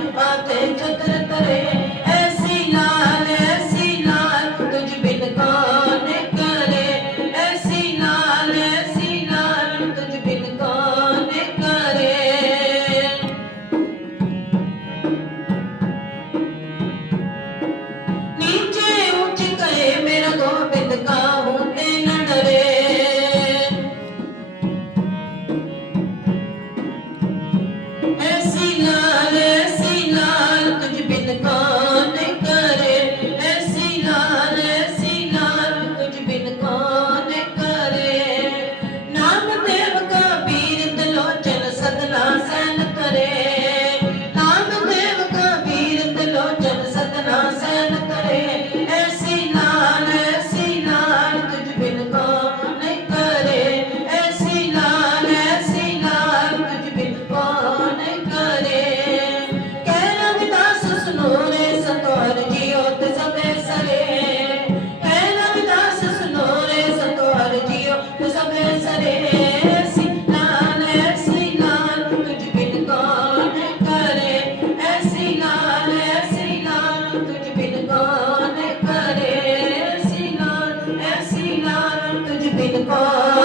I'm बिन कौन करे सिंगार ऐसी लाल तुझ बिन कौन